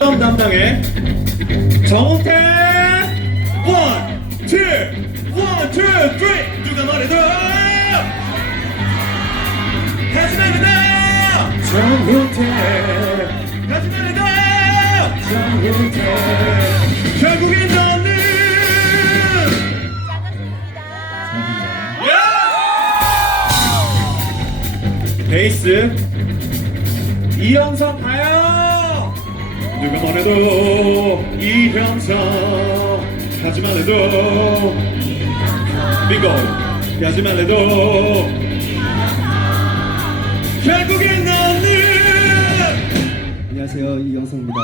다음 담당의 정태 원, 투, 원, 투, 쓰리! 누가 말해도! 하지만 나 정태 하지만 나 정태 결국엔 너는! 야! 베이스. 이현석 가요 누가 뭐래도 이현석 하지만 해도 빙고 하지만 해도 결국엔 너는 안녕하세요 이영석입니다.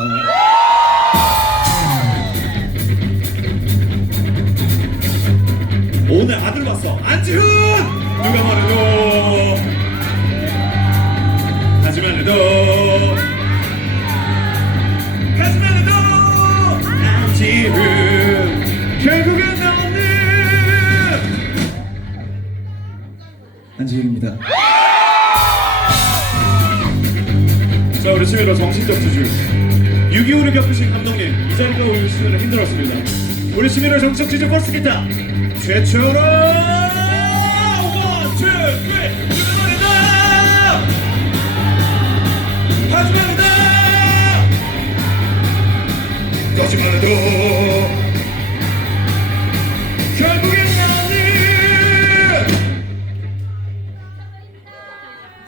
오늘 아들 왔어 안지훈 누가 말해도 하지만 해도 결국엔 너는 안지훈입니다. 자 우리 치밀어 정신적 지주. 6.25를 겪으신 감독님 이 자리가 오시느라 힘들었습니다. 우리 치밀어 정신적 지주 버스 기타 최초로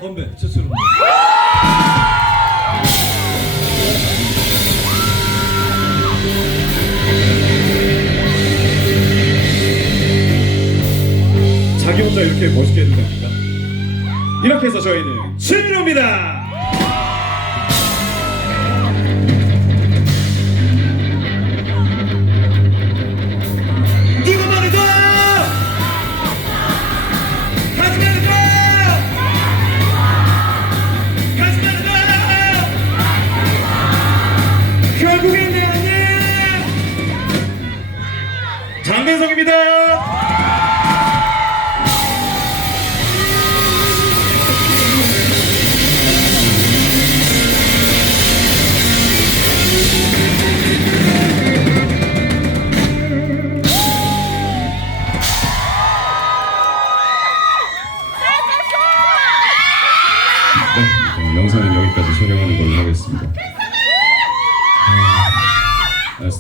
건배 최초로 자기 혼자 이렇게 멋있게 해도 됩니까? 이렇게 해서 저희는 신유입니다. 장민석입니다. 네, 영상은 여기까지 촬영하는 걸로 하겠습니다.